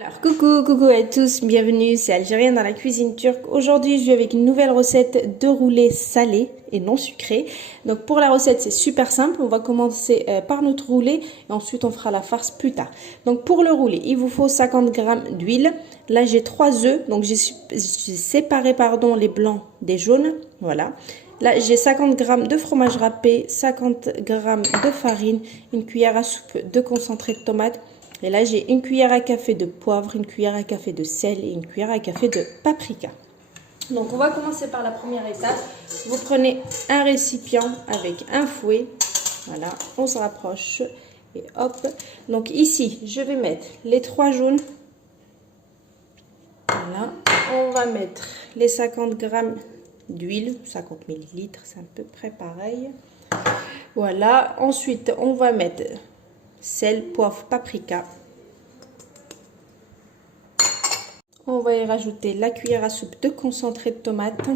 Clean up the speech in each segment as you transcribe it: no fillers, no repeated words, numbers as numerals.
Alors coucou à tous, bienvenue, c'est Algérienne dans la cuisine turque. Aujourd'hui je viens avec une nouvelle recette de roulé salé et non sucré. Donc pour la recette c'est super simple, on va commencer par notre roulé et ensuite on fera la farce plus tard. Donc pour le roulé il vous faut 50 g d'huile. Là j'ai 3 œufs, donc j'ai séparé les blancs des jaunes, voilà. Là, j'ai 50 g de fromage râpé, 50 g de farine, une cuillère à soupe de concentré de tomate. Et là, j'ai une cuillère à café de poivre, une cuillère à café de sel et une cuillère à café de paprika. Donc, on va commencer par la première étape. Vous prenez un récipient avec un fouet. Voilà, on se rapproche et hop. Donc ici, je vais mettre les 3 jaunes. Voilà, on va mettre les 50 g d'huile, 50 ml, c'est à peu près pareil. Voilà, ensuite on va mettre sel, poivre, paprika. On va y rajouter la cuillère à soupe de concentré de tomate.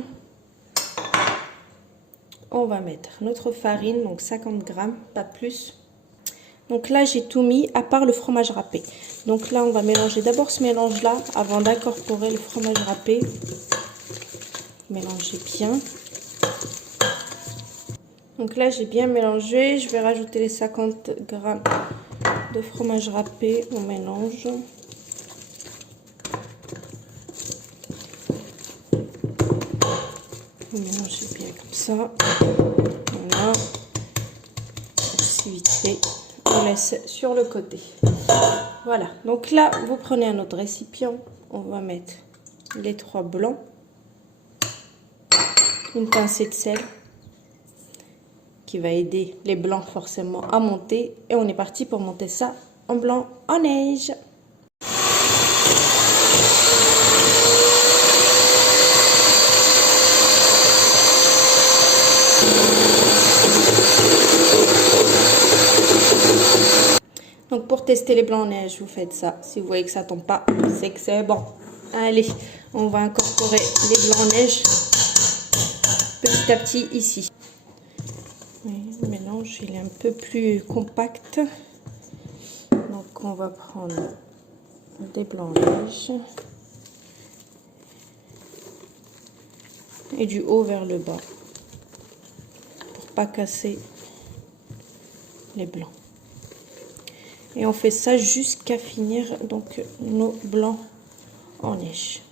On va mettre notre farine, donc 50 g, pas plus. Donc là j'ai tout mis à part le fromage râpé. Donc là on va mélanger d'abord ce mélange là avant d'incorporer le fromage râpé. Mélangez bien. Donc là j'ai bien mélangé, je vais rajouter les 50 g de fromage râpé, on mélange. Vous mélangez bien comme ça. Voilà. Aussi vite fait, on laisse sur le côté. Voilà, donc là vous prenez un autre récipient, on va mettre les 3 blancs, une pincée de sel qui va aider les blancs forcément à monter, et on est parti pour monter ça en blanc en neige. Donc pour tester les blancs en neige, vous faites ça. Si vous voyez que ça tombe pas, c'est que c'est bon. Allez, on va incorporer les blancs en neige petit à petit ici. Le mélange il est un peu plus compact. Donc on va prendre des blancs en neige et du haut vers le bas pour pas casser les blancs. Et on fait ça jusqu'à finir donc nos blancs en neige.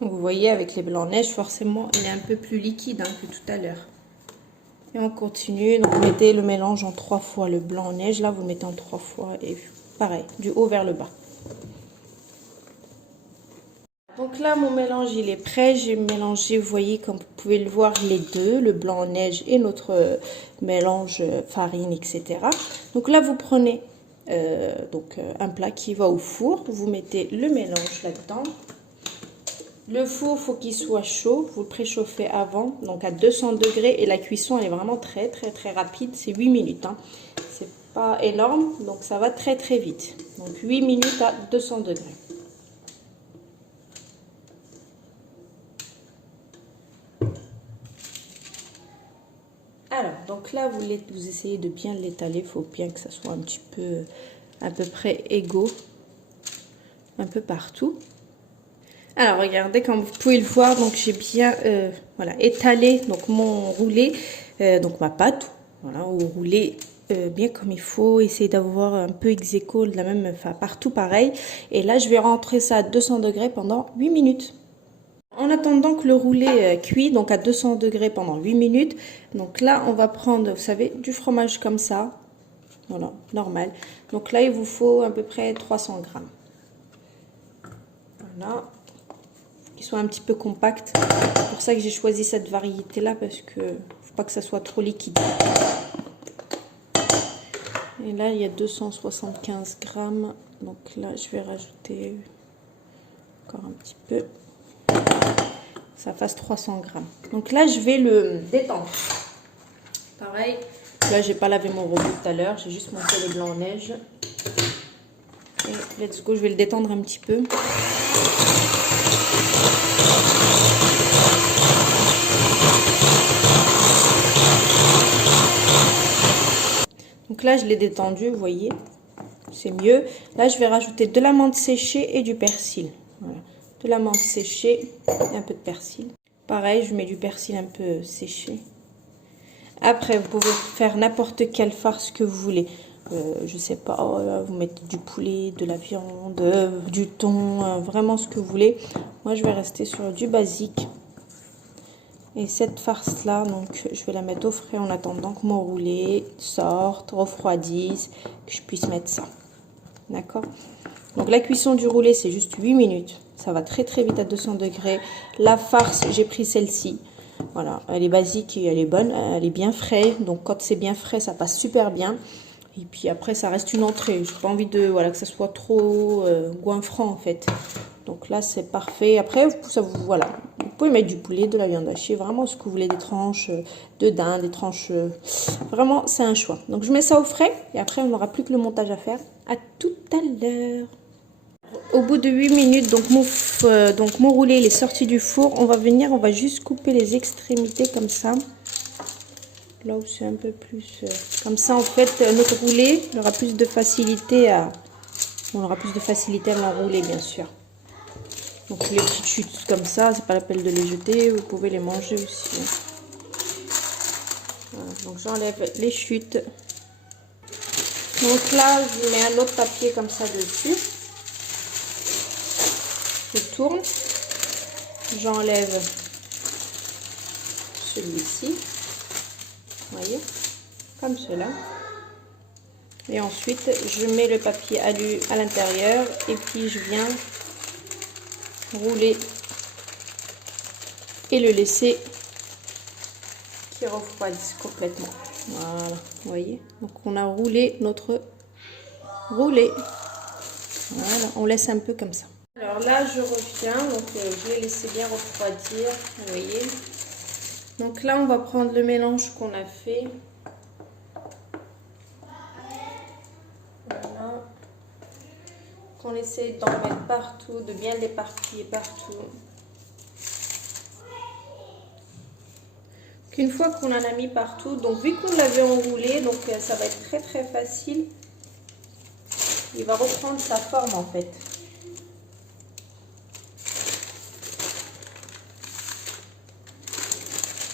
Donc vous voyez avec les blancs en neige forcément il est un peu plus liquide que tout à l'heure. Et on continue, donc vous mettez le mélange en 3 fois, le blanc en neige là vous mettez en 3 fois et pareil du haut vers le bas. Donc là mon mélange il est prêt, j'ai mélangé, vous voyez comme vous pouvez le voir les deux, le blanc en neige et notre mélange farine etc. Donc là vous prenez un plat qui va au four, vous mettez le mélange là-dedans. Le four faut qu'il soit chaud, vous le préchauffez avant, donc à 200 degrés, et la cuisson elle est vraiment très rapide, c'est 8 minutes. C'est pas énorme, donc ça va très vite. Donc 8 minutes à 200 degrés. Alors, donc là, vous essayez de bien l'étaler. Il faut bien que ça soit un petit peu, à peu près égaux, un peu partout. Alors, regardez, comme vous pouvez le voir, donc j'ai bien voilà, étalé donc mon roulé, donc ma pâte, voilà, au roulé bien comme il faut. Essayer d'avoir un peu ex aequo, de la même, enfin partout pareil. Et là, je vais rentrer ça à 200 degrés pendant 8 minutes. En attendant que le roulé cuit, donc à 200 degrés pendant 8 minutes, donc là on va prendre, vous savez, du fromage comme ça, voilà, normal. Donc là il vous faut à peu près 300 g. Voilà, qu'il soit un petit peu compact. C'est pour ça que j'ai choisi cette variété là, parce que faut pas que ça soit trop liquide. Et là il y a 275 g, donc là je vais rajouter encore un petit peu. Ça fasse 300 g. Donc là, je vais le détendre. Pareil, là, j'ai pas lavé mon robot tout à l'heure. J'ai juste monté les blancs en neige. Et let's go, je vais le détendre un petit peu. Donc là, je l'ai détendu, vous voyez. c'est mieux. Là, je vais rajouter de la menthe séchée et du persil. Voilà. De la menthe séchée et un peu de persil. Pareil, je mets du persil un peu séché. Après, vous pouvez faire n'importe quelle farce que vous voulez. Je sais pas, vous mettez du poulet, de la viande, du thon, vraiment ce que vous voulez. Moi, je vais rester sur du basique. Et cette farce-là, donc, je vais la mettre au frais en attendant que mon roulé sorte, refroidisse, que je puisse mettre ça. D'accord? Donc, la cuisson du roulé, c'est juste 8 minutes. Ça va très très vite à 200 degrés. La farce, j'ai pris celle-ci. Voilà, elle est basique et elle est bonne. Elle est bien frais. Donc, quand c'est bien frais, ça passe super bien. Et puis après, ça reste une entrée. Je n'ai pas envie de, voilà, que ça soit trop goinfrant en fait. Donc là, c'est parfait. Après, voilà, vous pouvez mettre du poulet, de la viande hachée, vraiment ce que vous voulez, des tranches de dinde, des tranches... vraiment, c'est un choix. Donc, je mets ça au frais et après, on n'aura plus que le montage à faire. À tout à l'heure. Au bout de 8 minutes, donc mon roulé, il est sorti du four. On va juste couper les extrémités comme ça. Là où c'est un peu plus... comme ça, en fait, notre roulé, il aura plus de facilité à... On aura plus de facilité à l'enrouler, bien sûr. Donc, les petites chutes comme ça, c'est pas la peine de les jeter. Vous pouvez les manger aussi. Voilà, donc, j'enlève les chutes. Donc là, je mets un autre papier comme ça dessus. Je tourne. J'enlève celui-ci. Vous voyez, comme cela. Et ensuite, je mets le papier alu à l'intérieur et puis je viens rouler et le laisser qui refroidisse complètement. Voilà, vous voyez. Donc on a roulé notre roulé. Voilà, on laisse un peu comme ça. Alors là, je reviens, donc je l'ai laissé bien refroidir, vous voyez. Donc là, on va prendre le mélange qu'on a fait. Voilà. On essaie d'en mettre partout, de bien l'éparpiller partout. Une fois qu'on en a mis partout, donc vu qu'on l'avait enroulé, donc ça va être très très facile. Il va reprendre sa forme en fait.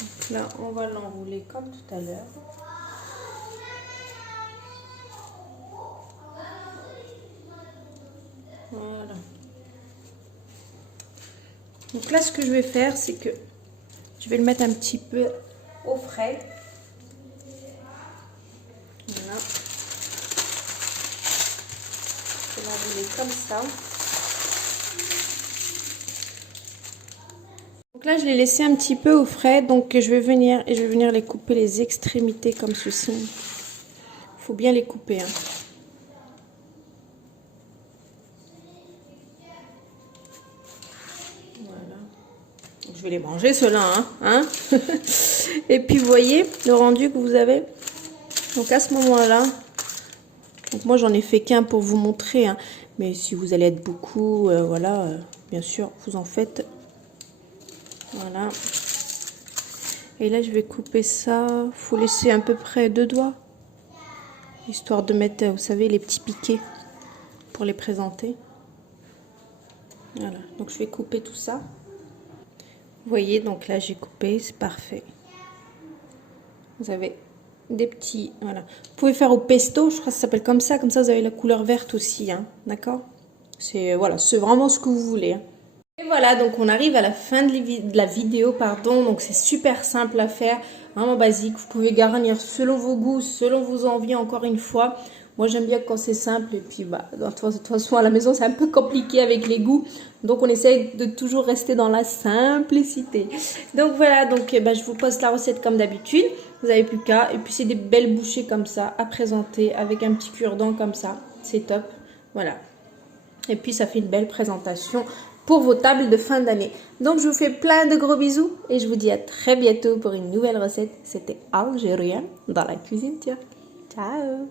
Donc là, on va l'enrouler comme tout à l'heure. Voilà. Donc là, ce que je vais faire, c'est que je vais le mettre un petit peu au frais. Voilà. Je vais l'enrouler comme ça. Donc là, je l'ai laissé un petit peu au frais. Donc je vais venir les couper les extrémités comme ceci. Il faut bien les couper. Hein. Je vais les manger ceux-là, hein. Et puis vous voyez le rendu que vous avez. Donc à ce moment-là, donc moi j'en ai fait qu'un pour vous montrer, hein. Mais si vous allez être beaucoup, voilà, bien sûr, vous en faites. Voilà. Et là je vais couper ça. Faut laisser à peu près 2 doigts, histoire de mettre, vous savez, les petits piquets pour les présenter. Voilà. Donc je vais couper tout ça. Vous voyez, donc là j'ai coupé, c'est parfait. Vous avez des petits, voilà. Vous pouvez faire au pesto, je crois que ça s'appelle comme ça vous avez la couleur verte aussi, hein, d'accord? C'est voilà, c'est vraiment ce que vous voulez. Hein. Et voilà, donc on arrive à la fin de la vidéo, pardon. Donc c'est super simple à faire, vraiment basique. Vous pouvez garnir selon vos goûts, selon vos envies, encore une fois. Moi, j'aime bien quand c'est simple. Et puis, bah, de toute façon, à la maison, c'est un peu compliqué avec les goûts. Donc, on essaye de toujours rester dans la simplicité. Donc, voilà. Donc, bah, je vous poste la recette comme d'habitude. Vous n'avez plus qu'à. Et puis, c'est des belles bouchées comme ça à présenter avec un petit cure-dent comme ça. C'est top. Voilà. Et puis, ça fait une belle présentation pour vos tables de fin d'année. Donc, je vous fais plein de gros bisous. Et je vous dis à très bientôt pour une nouvelle recette. C'était Algérien dans la cuisine turque. Ciao!